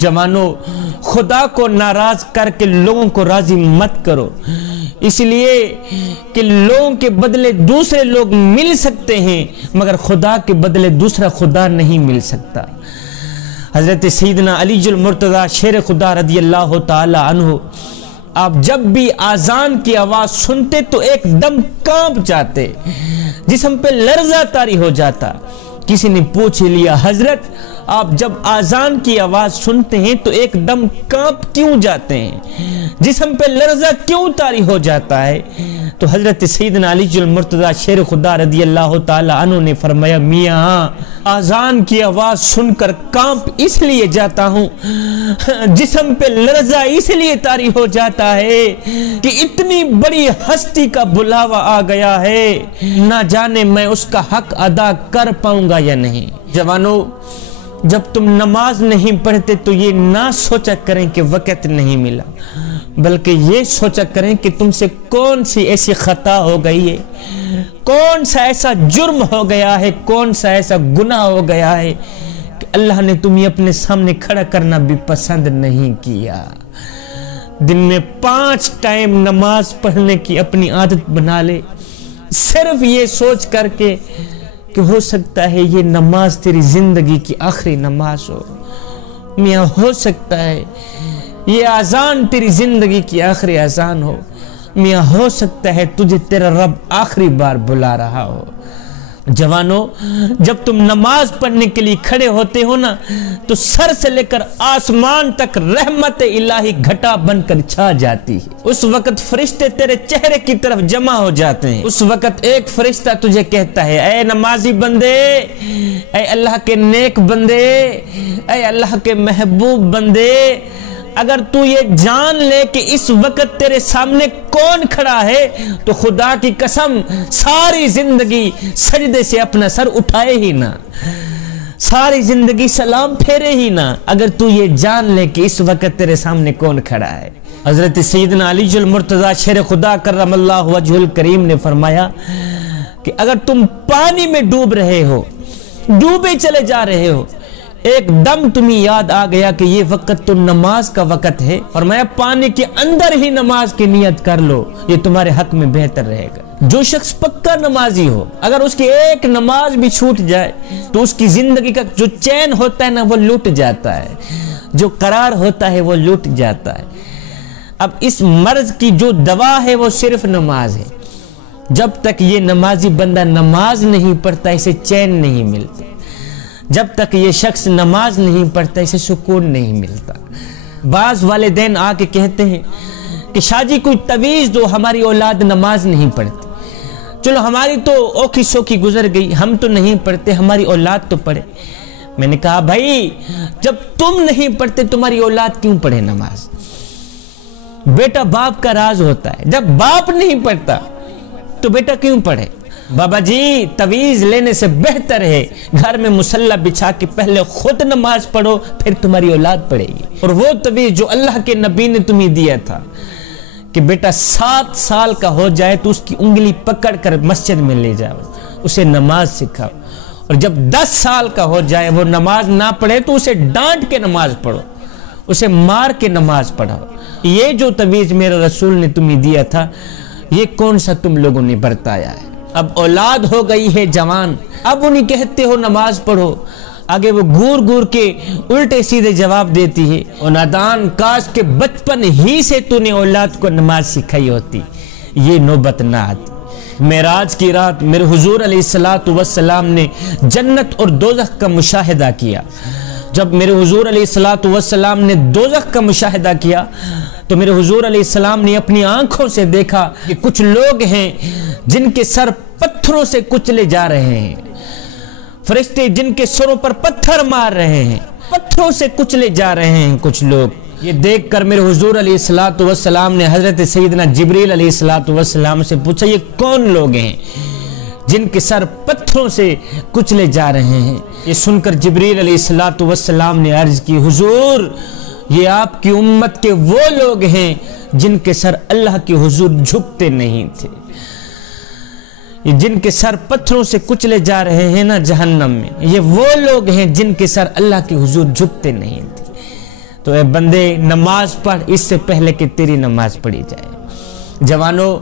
जवानों, खुदा को नाराज करके लोगों को राजी मत करो, इसलिए कि लोगों के बदले दूसरे लोग मिल सकते हैं मगर खुदा के बदले दूसरा खुदा नहीं मिल सकता। हजरत सैयदना अलीजुल मुर्तज़ा शेर खुदा रज़ी अल्लाह ताला अन्हु, आप जब भी आज़ान की आवाज़ सुनते तो एकदम कांप जाते, जिस्म पे लर्ज़ा तारी हो जाता। किसी ने पूछ लिया, हजरत आप जब आज़ान की आवाज़ सुनते हैं तो एकदम कांप क्यों जाते हैं, जिस्म पे लर्ज़ा क्यों तारी हो जाता है? तो हजरत सैयदना अलीजुल मुर्तज़ा शेर खुदा रज़ी अल्लाह ताला अन्हु ने फरमाया, मियाँ आज़ान की आवाज़ सुनकर कांप इसलिए जाता हूँ, जिस्म पे लर्ज़ा इसलिए तारी हो जाता है कि इतनी बड़ी हस्ती का बुलावा आ गया है, ना जाने मैं उसका हक अदा कर पाऊंगा या नहीं। जवानों, जब तुम नमाज नहीं पढ़ते तो ये ना सोचा करें कि वक़्त नहीं मिला, बल्कि ये सोचा करें कि तुमसे कौन सी ऐसी खता हो गई है, कौन सा ऐसा जुर्म हो गया है, कौन सा ऐसा गुनाह हो गया है कि अल्लाह ने तुम्हें अपने सामने खड़ा करना भी पसंद नहीं किया। दिन में 5 टाइम नमाज पढ़ने की अपनी आदत बना ले, सिर्फ ये सोच करके कि हो सकता है ये नमाज तेरी जिंदगी की आखिरी नमाज हो, मियाँ हो सकता है ये आज़ान तेरी जिंदगी की आखिरी आज़ान हो, मियाँ हो सकता है तुझे तेरा रब आखिरी बार बुला रहा हो। जवानों, जब तुम नमाज पढ़ने के लिए खड़े होते हो ना, तो सर से लेकर आसमान तक रहमत इलाही घटा बनकर छा जाती है। उस वक्त फरिश्ते तेरे चेहरे की तरफ जमा हो जाते हैं। उस वक्त एक फरिश्ता तुझे कहता है, ऐ नमाजी बंदे, ऐ अल्लाह के नेक बंदे, ऐ अल्लाह के महबूब बंदे, अगर तू ये जान ले कि इस वक्त तेरे सामने कौन खड़ा है तो खुदा की कसम सारी जिंदगी सजदे से अपना सर उठाए ही ना, सारी जिंदगी सलाम फेरे ही ना, अगर तू ये जान ले कि इस वक्त तेरे सामने कौन खड़ा है। हजरत सैयदना अलीजुल मुर्तज़ा शेर खुदा करमल्लाहु वजहुल करीम ने फरमाया कि अगर तुम पानी में डूब रहे हो, डूबे चले जा रहे हो, एकदम तुम्हें याद आ गया कि ये वक्त तो नमाज का वक्त है, और मैं पानी के अंदर ही नमाज की नियत कर लो, ये तुम्हारे हक में बेहतर रहेगा। जो शख्स पक्का नमाजी हो, अगर उसकी एक नमाज भी छूट जाए तो उसकी जिंदगी का जो चैन होता है ना वो लूट जाता है, जो करार होता है वो लूट जाता है। अब इस मर्ज की जो दवा है वो सिर्फ नमाज है। जब तक ये नमाजी बंदा नमाज नहीं पढ़ता इसे चैन नहीं मिलता, जब तक ये शख्स नमाज नहीं पढ़ता इसे सुकून नहीं मिलता। बाज वालिदैन आके कहते हैं कि शाजी कोई तवीज़ दो, हमारी औलाद नमाज नहीं पढ़ती। चलो हमारी तो ओखी सोखी गुजर गई, हम तो नहीं पढ़ते, हमारी औलाद तो पढ़े। मैंने कहा भाई, जब तुम नहीं पढ़ते तुम्हारी औलाद क्यों पढ़े नमाज? बेटा बाप का राज होता है, जब बाप नहीं पढ़ता तो बेटा क्यों पढ़े? बाबा जी, तवीज़ लेने से बेहतर है घर में मुसल्ला बिछा के पहले खुद नमाज पढ़ो, फिर तुम्हारी औलाद पढ़ेगी। और वो तवीज़ जो अल्लाह के नबी ने तुम्हें दिया था कि बेटा 7 साल का हो जाए तो उसकी उंगली पकड़ कर मस्जिद में ले जाओ, उसे नमाज सिखाओ, और जब 10 साल का हो जाए वो नमाज ना पढ़े तो उसे डांट के नमाज पढ़ो, उसे मार के नमाज पढ़ाओ। ये जो तवीज़ मेरे रसूल ने तुम्हें दिया था, ये कौन सा तुम लोगों ने बरताया है? अब औलाद हो गई है जवान, अब उन्हें कहते हो नमाज पढ़ो, आगे वो घूर घूर के उल्टे सीधे जवाब देती है, और नादान, काश के बचपन ही से तूने औलाद को नमाज सिखाई होती, ये नौबत ना आती। मेराज की रात मेरे हुजूर अलैहिस्सलातु वस्सलाम ने जन्नत और दोज़ख का मुशाहिदा किया। जब मेरे हुजूर अलैहिस्सलातु वस्सलाम ने दोज़ख का मुशाहिदा किया तो मेरे हुजूर अलैहिस्सलाम ने अपनी आंखों से देखा कि कुछ लोग हैं जिनके सर पत्थरों से कुचले जा रहे हैं, फरिश्ते जिनके सरों पर पत्थर मार रहे हैं, पत्थरों से कुचले जा रहे हैं कुछ लोग। ये देखकर मेरे हुजूर अलैहिस्सलातु वस्सलाम ने हजरत सैयदना जिब्रील अलैहिस्सलातु वस्सलाम से पूछा, ये कौन लोग हैं जिनके सर पत्थरों से कुचले जा रहे हैं? ये सुनकर जिब्रील अलैहिस्सलातु वस्सलाम ने अर्ज की, हुजूर, ये आपकी उम्मत के वो लोग हैं जिनके सर अल्लाह के हुजूर झुकते नहीं थे। ये जिनके सर पत्थरों से कुचले जा रहे हैं ना जहन्नम में, ये वो लोग हैं जिनके सर अल्लाह के हुजूर झुकते नहीं थे। تو اے بندے نماز پڑھ اس سے پہلے کہ تیری نماز پڑھی جائے۔ جوانوں،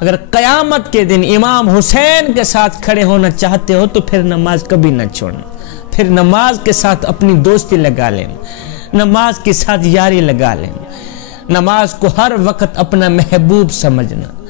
اگر قیامت کے دن امام حسین کے ساتھ کھڑے ہونا چاہتے ہو تو پھر نماز کبھی نہ چھوڑنا، پھر نماز کے ساتھ اپنی دوستی لگا لینا، نماز کے ساتھ یاری لگا لینا، نماز کو ہر وقت اپنا محبوب سمجھنا۔